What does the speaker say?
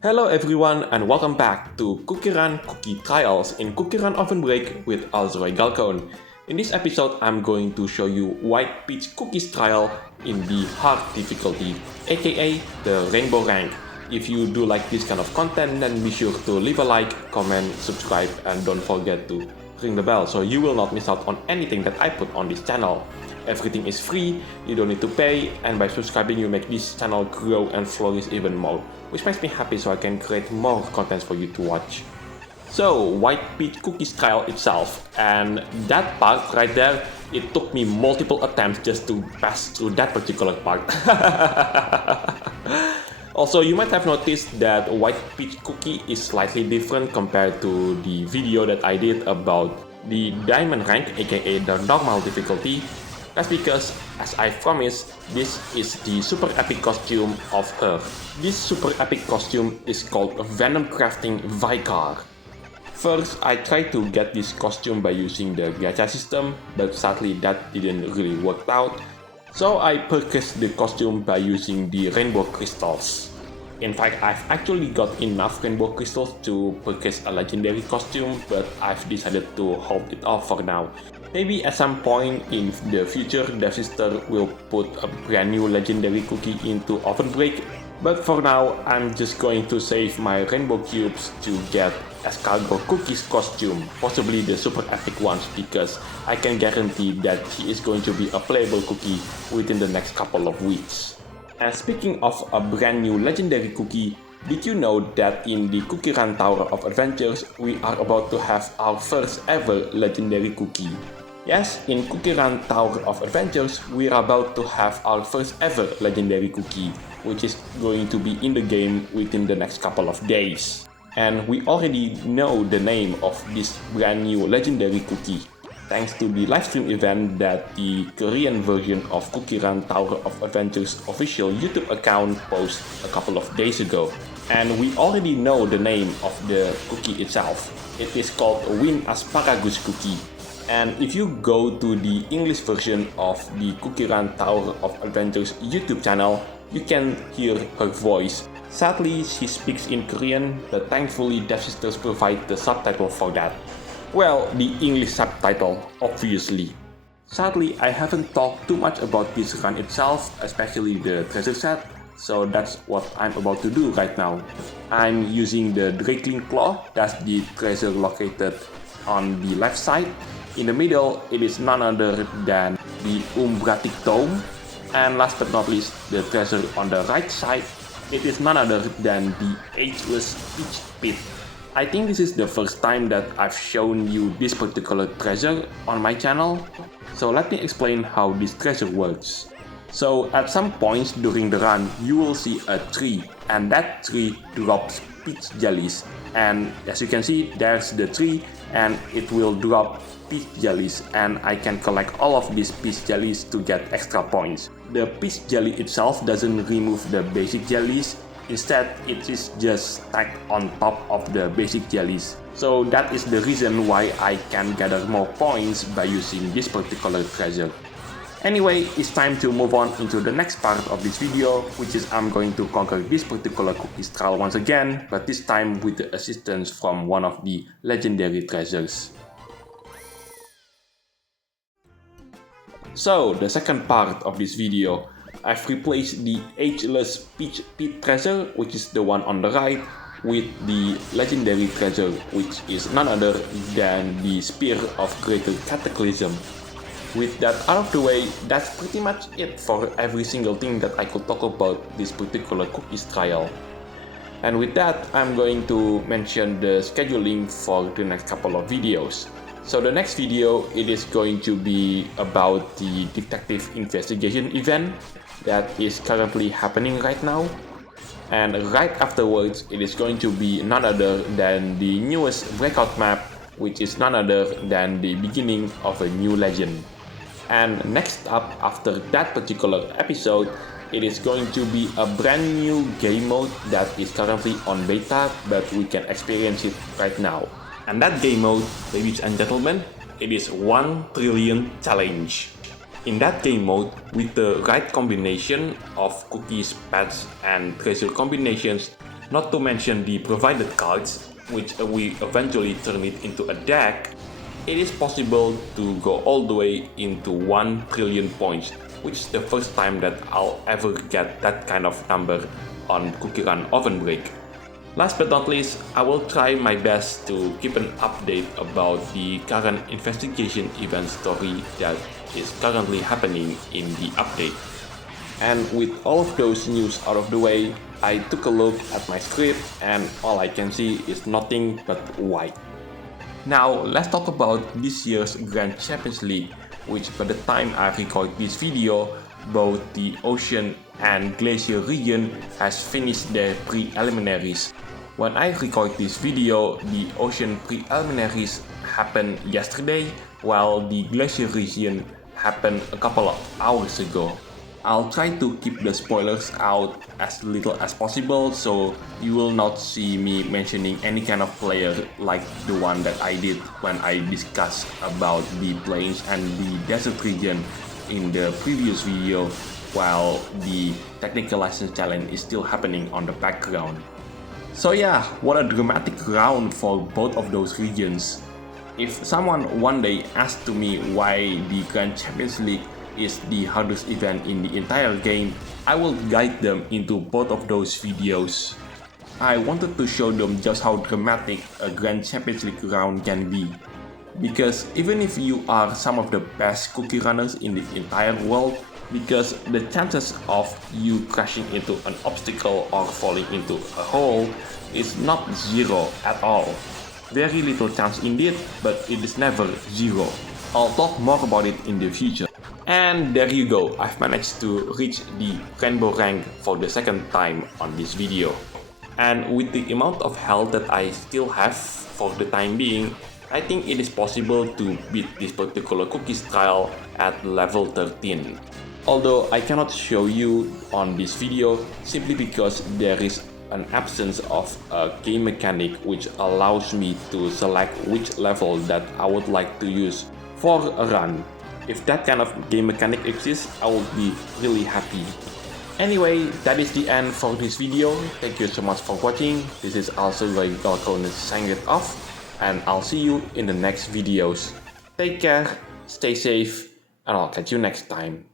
Hello everyone and welcome back to CookieRun Cookie Trials in CookieRunOvenBreak with Alzroy Galcone. In this episode, I'm going to show you Whitepeach Cookie's trial in the hard difficulty, aka the Rainbow Rank. If you do like this kind of content, then be sure to leave a like, comment, subscribe, and don't forget to ring the bell so you will not miss out on anything that I put on this channel. Everything is free, you don't need to pay, and by subscribing you make this channel grow and flourish even more, which makes me happy so I can create more content for you to watch. So, Whitepeach Cookie's trial itself, and that part right there, it took me multiple attempts just to pass through that particular part. Also, you might have noticed that Whitepeach Cookie is slightly different compared to the video that I did about the Diamond Rank, aka the normal difficulty. That's because, as I promised, this is the super epic costume of her. This super epic costume is called Venom Crafting Vicar. First, I tried to get this costume by using the gacha system, but sadly that didn't really work out. So I purchased the costume by using the rainbow crystals. In fact, I've actually got enough rainbow crystals to purchase a legendary costume, but I've decided to hold it off for now. Maybe at some point in the future, Devsisters will put a brand new legendary cookie into Ovenbreak, but for now, I'm just going to save my rainbow cubes to get Escargot Cookie's costume, possibly the super epic ones, because I can guarantee that she is going to be a playable cookie within the next couple of weeks. And speaking of a brand new legendary cookie, did you know that in the CookieRun Tower of Adventures, we are about to have our first ever legendary cookie? Yes, in CookieRun Tower of Adventures, we are about to have our first ever legendary cookie, which is going to be in the game within the next couple of days. And we already know the name of this brand new legendary cookie, thanks to the livestream event that the Korean version of CookieRun Tower of Adventures official YouTube account posted a couple of days ago. And we already know the name of the cookie itself. It is called Wind Asparagus Cookie. And if you go to the English version of the CookieRun Tower of Adventures YouTube channel, you can hear her voice. Sadly, she speaks in Korean, but thankfully Devsisters provide the subtitle for that. Well, the English subtitle, obviously. Sadly, I haven't talked too much about this run itself, especially the treasure set, so that's what I'm about to do right now. I'm using the Drakeling Claw, that's the treasure located on the left side. In the middle, it is none other than the Umbratic Tome, and last but not least, the treasure on the right side, it is none other than the Ageless Peach Pit. I think this is the first time that I've shown you this particular treasure on my channel, so let me explain how this treasure works. So at some points during the run, you will see a tree, and that tree drops peach jellies. And as you can see, there's the tree, and it will drop peach jellies, and I can collect all of these peach jellies to get extra points. The peach jelly itself doesn't remove the basic jellies, instead it is just stacked on top of the basic jellies. So that is the reason why I can gather more points by using this particular treasure. Anyway, it's time to move on into the next part of this video, which is I'm going to conquer this particular cookie's trial once again, but this time with the assistance from one of the legendary treasures. So, the second part of this video, I've replaced the Ageless Peach Pit treasure, which is the one on the right, with the legendary treasure, which is none other than the Spear of Greater Cataclysm. With that out of the way, that's pretty much it for every single thing that I could talk about this particular cookie's trial. And with that, I'm going to mention the scheduling for the next couple of videos. So the next video, it is going to be about the detective investigation event that is currently happening right now. And right afterwards, it is going to be none other than the newest breakout map, which is none other than the beginning of a new legend. And next up, after that particular episode, it is going to be a brand new game mode that is currently on beta, but we can experience it right now. And that game mode, ladies and gentlemen, it is 1 Trillion Challenge. In that game mode, with the right combination of cookies, pets, and treasure combinations, not to mention the provided cards, which we eventually turn it into a deck, it is possible to go all the way into 1 trillion points, which is the first time that I'll ever get that kind of number on CookieRunOvenBreak. Last but not least, I will try my best to keep an update about the current investigation event story that is currently happening in the update. And with all of those news out of the way, I took a look at my script and all I can see is nothing but white. Now let's talk about this year's Grand Champions League, which by the time I record this video, both the Ocean and Glacier region has finished their preliminaries. When I record this video, the Ocean preliminaries happened yesterday, while the Glacier region happened a couple of hours ago. I'll try to keep the spoilers out as little as possible, so you will not see me mentioning any kind of player like the one that I did when I discussed about the plains and the desert region in the previous video, while the technical license challenge is still happening on the background. So yeah, what a dramatic round for both of those regions. If someone one day asked to me why the Grand Champions League is the hardest event in the entire game, I will guide them into both of those videos. I wanted to show them just how dramatic a Grand Champions League round can be. Because even if you are some of the best cookie runners in the entire world, because the chances of you crashing into an obstacle or falling into a hole is not zero at all. Very little chance indeed, but it is never zero. I'll talk more about it in the future. And there you go, I've managed to reach the Rainbowrank for the second time on this video. And with the amount of health that I still have for the time being, I think it is possible to beat this particular cookies trial at level 13. Although I cannot show you on this video simply because there is an absence of a game mechanic which allows me to select which level that I would like to use for a run. If that kind of game mechanic exists, I will be really happy. Anyway, that is the end for this video. Thank you so much for watching. This is also Galcon signing it off, and I'll see you in the next videos. Take care, stay safe, and I'll catch you next time.